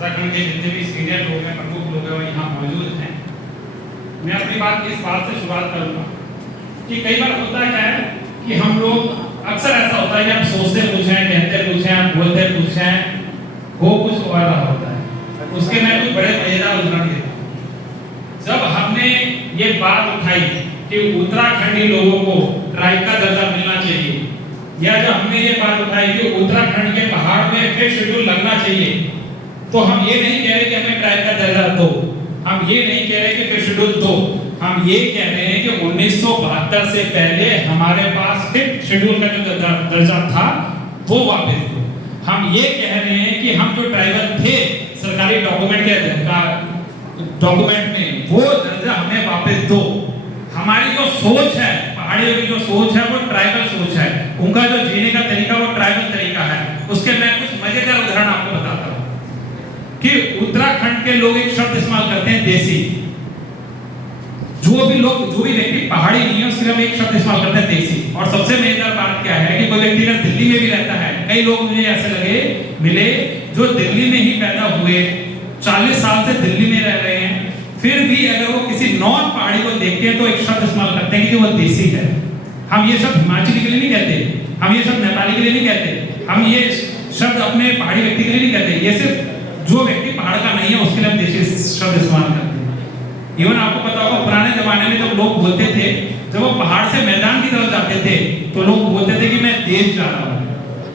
उत्तराखंड के जितने भी सीनियर लोग हैं, प्रमुख लोग हैं, वो यहाँ मौजूद हैं। मैं अपनी बात इस बात से शुरुआत करूँगा कि कई बार होता क्या है कि हम लोग अक्सर ऐसा होता है कि हम सोचते कुछ हैं, कहते कुछ हैं, बोलते कुछ हैं, हो कुछ और रहा होता है। उसके मैं कुछ बड़े मजेदार उदाहरण देता हूँ। जब हमने ये बात उठाई कि उत्तराखंडी लोगों को ट्राइब का दर्जा मिलना चाहिए, या जब हमने ये बात उठाई कि उत्तराखंड के पहाड़ में फिर शेड्यूल लगना चाहिए, तो हम ये नहीं कह रहे कि हमें ट्राइब का दर्जा दो, हम ये नहीं कह रहे कि फिर शेड्यूल दो, हम ये कह रहे हैं कि 1972 से पहले हमारे पास फिफ्थ शेड्यूल का जो दर्जा था वो वापस दो। हम ये कह रहे हैं कि हम जो ट्राइबल थे सरकारी डॉक्यूमेंट में वो दर्जा हमें वापस दो। हमारी जो सोच है, पहाड़ियों की जो सोच है वो ट्राइबल सोच है, उनका जो जीने का तरीका वो ट्राइबल तरीका है। उसके मैं कुछ मजेदार उदाहरण आपको बताता हूँ कि उत्तराखंड के लोग एक शब्द इस्तेमाल करते हैं देसी। जो भी व्यक्ति पहाड़ी नहीं है उसके लिए हम एक शब्द इस्तेमाल करते हैं देसी। और सबसे मजेदार बात क्या है कि कोई व्यक्ति अगर दिल्ली में भी रहता है, कई लोग मुझे ऐसे मिले जो दिल्ली में ही पैदा हुए, 40 साल से दिल्ली में रह रहे हैं, फिर भी अगर वो किसी नॉन पहाड़ी को देखते हैं तो एक शब्द इस्तेमाल करते हैं कि वो देसी है। हम ये शब्द हिमाचली के लिए नहीं कहते, हम ये शब्द नेपाली के लिए नहीं कहते, हम ये शब्द अपने पहाड़ी व्यक्ति के लिए नहीं कहते, ये सिर्फ जो व्यक्ति पहाड़ का नहीं है उसके लिए हम देसी शब्द इस्तेमाल करते हैं। इवन आपको पता होगा पुराने जमाने में जब लोग बोलते थे, जब वो पहाड़ से मैदान की तरफ जाते थे तो लोग बोलते थे कि मैं देश जा रहा हूँ।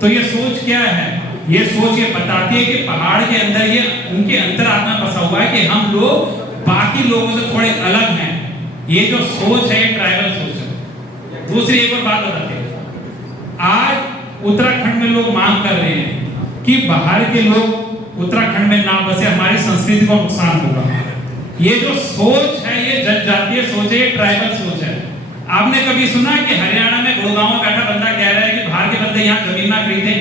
तो ये सोच क्या है? ये सोच ये बताती है कि पहाड़ के अंदर ये उनके अंतरात्मा बसा हुआ है कि हम लोग बाकी लोगों से थोड़े अलग हैं। ये जो सोच है ये ट्राइबल सोच है। दूसरी एक और बात बताते हैं, आज उत्तराखंड में लोग मांग कर रहे हैं कि बाहर के लोग उत्तराखंड में ना बसे, हमारी संस्कृति को नुकसान होगा। ये जो सोच है ये जनजातीय सोच है, ये ट्राइबल सोच है। आपने कभी सुना कि हरियाणा में गुड़गांव में बैठा बंदा कह रहा है कि बाहर के बंदे यहाँ जमीन ना खरीदें?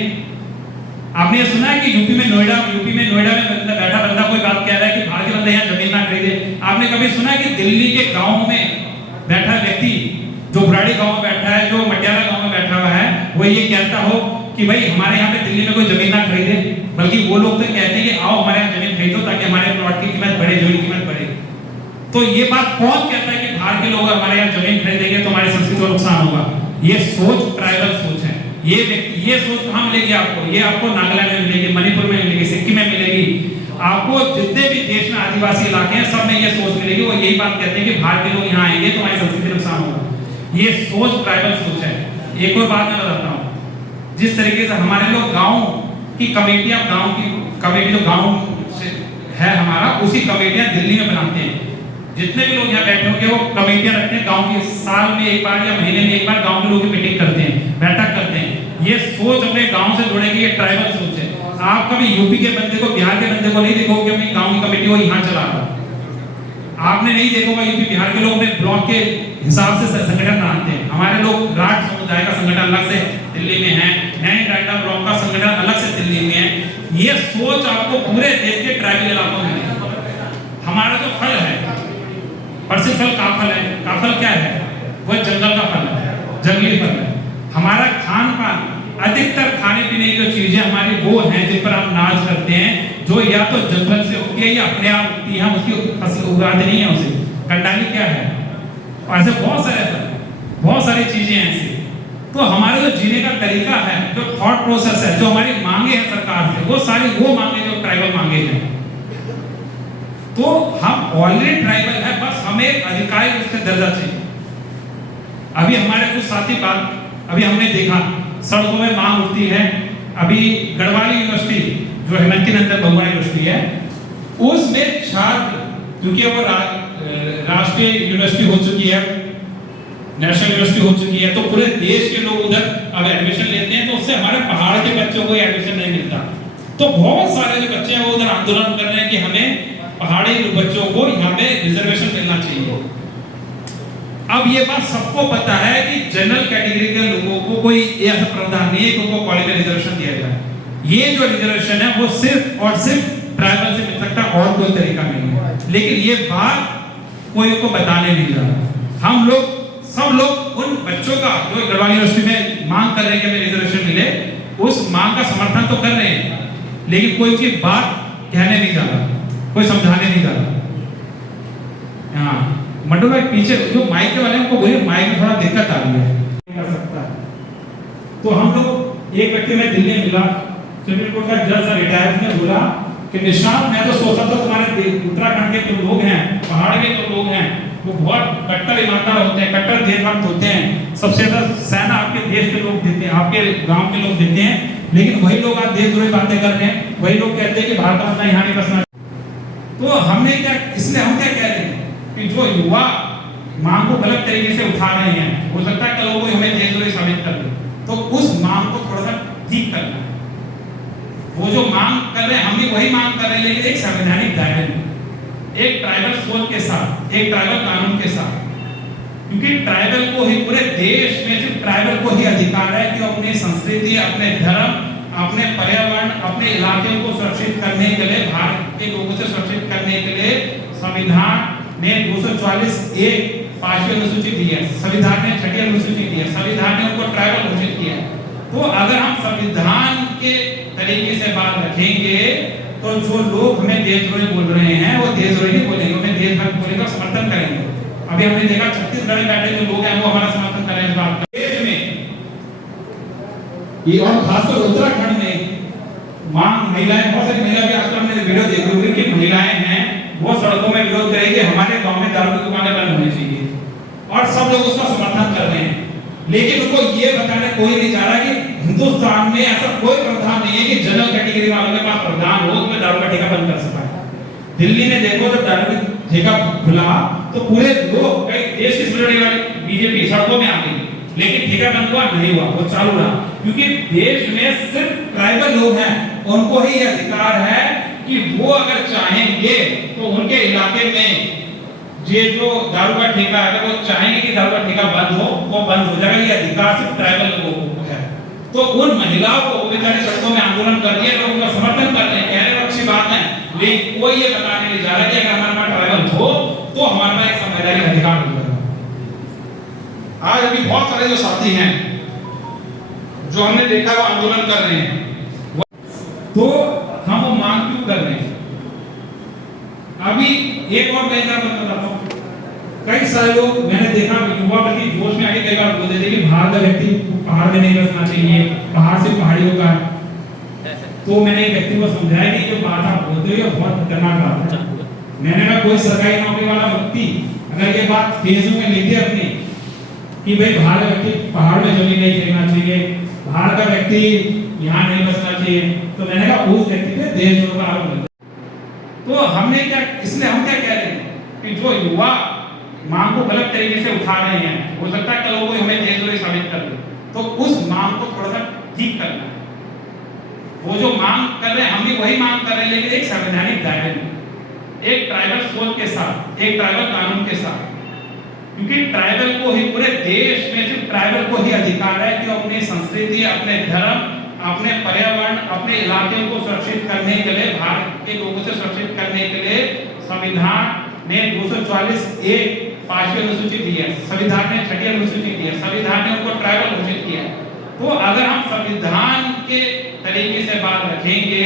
आपने ये सुना है कि यूपी में नोएडा में बैठा बंदा कोई बात कह रहा है कि बाहर के बंदे यहाँ जमीन ना खरीदे? आपने कभी सुना है कि दिल्ली के गाँव में बैठा व्यक्ति, जो बुराड़ी गाँव में बैठा है, जो मटियाला गाँव में बैठा हुआ है, वो ये कहता हो कि भाई हमारे यहाँ पे दिल्ली में कोई जमीन ना खरीदे? बल्कि वो लोग तो कहते हैं कि आओ हमारे यहाँ जमीन खरीदो ताकि हमारे प्लॉट की कीमत बढ़े, जमीन की कीमत बढ़े। तो ये बात कौन कहता है कि बाहर के लोग हमारे यहाँ जमीन खरीदेंगे तो हमारी संस्कृति को नुकसान होगा? ये सोच ट्राइबल सोच है। ये व्यक्ति ये सोच कहाँ मिलेगी आपको? ये आपको नागालैंड में मिलेगी, मणिपुर में मिलेगी, सिक्किम में मिलेगी, आपको जितने भी देश में आदिवासी इलाके हैं सब में ये सोच मिलेगी। वो यही बात कहते हैं कि बाहर के लोग यहाँ आएंगे तो हमारी संस्कृति को नुकसान होगा। ये सोच ट्राइबल सोच है। एक और बात मैं बताता हूँ, जिस तरीके से हमारे लोग गाँव की कमेटियां, गाँव की कमेटी जो गाँव से है हमारा, उसी कमेटियां दिल्ली में बनाते हैं। जितने भी लोग यहाँ बैठे होंगे वो कमेटियां रखते हैं, गांव के साल में एक बार या महीने में एक बार गांव के लोगों की मीटिंग करते हैं, बैठक करते हैं। ये सोच अपने गांव से जुड़ेगी, ये ट्राइबल सोच है। आप कभी यूपी के बंदे को, बिहार के बंदे को नहीं देखोगे अपनी गांव की कमेटी को यहाँ चला रहा। आपने नहीं देखोगा यूपी बिहार के लोग अपने ब्लॉक के हिसाब से संगठन बनाते हैं। हमारे लोग राठ समुदाय का संगठन अलग से दिल्ली में है, नैनी टाटा ब्लॉक का संगठन अलग से दिल्ली में है। ये सोच आपको पूरे देश के ट्राइबल इलाकों में है। हमारा जो फल है, प्रसिद्ध फल काफल है। काफल क्या है? वो जंगल का फल है, जंगली फल है। हमारा खान पान, अधिकतर खाने पीने की जो चीजें हमारी वो हैं जिन पर हम नाज करते हैं, जो या तो जंगल से उगती है या अपने आप उगती है, हम उसकी फसल उगाते नहीं है उसे। कंडाली क्या है? ऐसे बहुत सारी चीजें हैं ऐसी। तो हमारे जो जीने का तरीका है, जो थॉट प्रोसेस है, जो हमारी मांगे हैं सरकार से, वो सारी वो मांगे जो ट्राइबल मांगे हैं। तो हम ऑलरेडी ट्राइबल है, बस हमें अधिकारी रूप से दर्जा चाहिए। अभी हमारे कुछ साथी अभी हमने देखा सड़कों में मांग उठती है। अभी गढ़वाली यूनिवर्सिटी जो हेमंती नंदन बहुगुणा यूनिवर्सिटी है, उसमें छात्र, क्योंकि वो राष्ट्रीय यूनिवर्सिटी हो चुकी है, नेशनल यूनिवर्सिटी हो चुकी है, तो पूरे देश के लोग उधर अब एडमिशन लेते हैं, तो उससे हमारे पहाड़ के बच्चों को एडमिशन नहीं मिलता। तो बहुत सारे जो बच्चे हैं वो उधर आंदोलन कर रहे हैं कि हमें पहाड़ी बच्चों को यहाँ पे रिजर्वेशन मिलना चाहिए। अब ये बात सबको पता है कि जनरल कैटेगरी के लोगों को कोई ऐसा प्रावधान नहीं है कि उनको कॉलेज में रिजर्वेशन दिया जाए। ये जो रिजर्वेशन है वो सिर्फ और सिर्फ ट्राइबल से मिल सकता, और कोई तरीका नहीं है। लेकिन ये बात कोई को बताने नहीं जा रहा। हम लोग सब लोग उन बच्चों का जो गढ़वाली यूनिवर्सिटी में मांग कर रहे हैं कि हमें रिजर्वेशन मिले, उस मांग का समर्थन तो कर रहे हैं, लेकिन कोई उनकी बात कहने नहीं जा रहा, कोई समझाने नहीं जा रहा। हाँ, मंडल भाई पीछे जो माइक वाले हैं उनको बोलिए माइक में थोड़ा दिक्कत आ रही है, कर सकता है। तो हम लोग एक व्यक्ति में दिल्ली में मिला, सुप्रीम कोर्ट का जज रिटायर ने बोला कि निशांत, मैं तो सोचता था तुम्हारे उत्तराखंड के जो लोग हैं, पहाड़ के जो लोग हैं, वो बहुत कट्टर ईमानदार होते हैं, कट्टर देशभक्त होते हैं, सबसे ज्यादा सेना आपके देश के लोग देते हैं, आपके गांव के लोग देते हैं, लेकिन वही लोग आज देशद्रोही बातें कर रहे हैं, वही लोग कहते हैं कि भारत अपना यहाँ नहीं बसना। तो हमने क्या, इसलिए हम क्या कह रहे हैं कि जो युवा मांग को गलत तरीके से उठा रहे हैं, हो सकता है कल वो हमें देशद्रोही साबित कर दे, तो उस मांग को थोड़ा सा ठीक करना है। वो जो मांग कर रहे हैं, हम भी वही मांग कर रहे हैं, लेकिन एक संवैधानिक दायरे में, एक ट्राइबल सोच के साथ, एक ट्राइबल कानून के साथ, क्योंकि ट्राइबल को ही, पूरे देश में सिर्फ ट्राइबल को ही अधिकार है कि अपनी संस्कृति, अपने धर्म, अपने पर्यावरण, अपने इलाके को सुरक्षित करने के लिए, भारत के लोगों से सुरक्षित करने के लिए संविधान ने 244 5वीं अनुसूची दी है, संविधान ने 6ठी अनुसूची दी है, संविधान ने उनको ट्राइबल घोषित किया है। तो अगर हम संविधान के तरीके से बात रखेंगे तो जो लोग हमें देशद्रोही बोल रहे हैं वो देशद्रोही नहीं बोलेंगे, उन्हें देशभक्त बोलेंगे, समर्थन करेंगे। अभी हमने देखा छत्तीसगढ़ में बैठे जो लोग हैं वो हमारा समर्थन कर रहे हैं इस बात का। देश में ये और खासकर उत्तराखंड में मांग, महिलाएं, बहुत सारी महिला भी आजकल हमने वीडियो देखी होगी कि महिलाएं हैं वो सड़कों में विरोध करेंगे, हमारे गांव में दारू की दुकानें बंद होनी चाहिए, और सब लोग उसका समर्थन कर रहे हैं। लेकिन उनको ये बताने कोई नहीं जा रहा कि हिंदुस्तान में ऐसा कोई प्रावधान नहीं है कि जनरल कैटेगरी वालों के पास प्रावधान हो कि दारू का ठेका बंद कर सकता है। दिल्ली में देखो जब दारू का ठेका खुला तो पूरे लोग, कई देश की सुनने वाली बीजेपी सड़कों में आ गई, लेकिन ठेका बंद हुआ नहीं हुआ, वो चालू रहा, क्योंकि देश में सिर्फ ट्राइबल लोग हैं, उनको ही ये अधिकार है कि वो अगर चाहेंगे तो उनके इलाके में ये जो दारू का ठेका है, अगर वो चाहेंगे कि दारू का ठेका बंद हो, वो बंद हो जाएगा। ये अधिकार सिर्फ ट्राइबल लोगों को है। तो उन महिलाओं को बेचारे सड़कों में आंदोलन कर दिए, लोग उनका समर्थन कर रहे हैं, कह रहे हैं अच्छी बात है, लेकिन कोई ये बताने नहीं जा रहा कि अगर हमारे पास ट्राइबल हो तो हमारे पास एक संवैधानिक अधिकार हो जाएगा। आज अभी बहुत सारे जो साथी हैं जो हमने देखा वो आंदोलन कर रहे हैं, तो हम वो मांग क्यों कर रहे हैं? अभी एक और मैं बताता हूँ, कई सारे लोग मैंने देखा युवा बल्कि जोश में आके कई बार बोल देते कि बाहर का व्यक्ति पहाड़ में नहीं बसना चाहिए, पहाड़ से पहाड़ियों का है। तो मैंने एक व्यक्ति को समझाया कि जो बात आप बोलते हो बहुत खतरनाक बात है। मैंने कहा कोई सरकारी नौकरी वाला व्यक्ति अगर ये बात फेसबुक में लिख दे अपनी कि भाई बाहर का व्यक्ति पहाड़ में जमीन नहीं खरीदना चाहिए, बाहर का व्यक्ति यहाँ नहीं बसना चाहिए, तो मैंने कहा उस व्यक्ति पे देशद्रोह का आरोप लगता है। तो हमने क्या, इसलिए हम क्या कह रहे हैं कि जो युवा मांग को गलत तरीके से उठा रहे हैं, हो सकता है कल वो हमें देशद्रोही साबित कर दे, तो उस मांग को थोड़ा सा ठीक करना है। वो जो मांग कर रहे हैं, हम भी वही मांग कर रहे हैं, लेकिन एक संवैधानिक दायरे में, एक ट्राइबल सोच के साथ, एक ट्राइबल कानून के साथ, क्योंकि ट्राइबल को ही, पूरे देश में सिर्फ ट्राइबल को ही अधिकार है कि अपनी संस्कृति, अपने धर्म, अपने पर्यावरण, अपने इलाके को सुरक्षित करने के लिए, भारत के लोगों से सुरक्षित करने के लिए संविधान ने 244 5वीं अनुसूची दी है, संविधान ने 6ठी अनुसूची दी है, संविधान ने उनको ट्राइबल घोषित किया है। तो अगर हम संविधान के तरीके से बात रखेंगे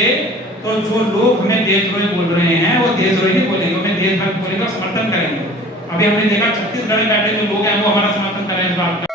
तो जो लोग हमें देशद्रोही बोल रहे हैं वो देशद्रोही नहीं बोलेंगे, उन्हें देशभक्त बोलेंगे, समर्थन करेंगे। अभी हमने देखा छत्तीसगढ़ में बैठे जो लोग हैं वो हमारा समर्थन कर रहे हैं इस बात का।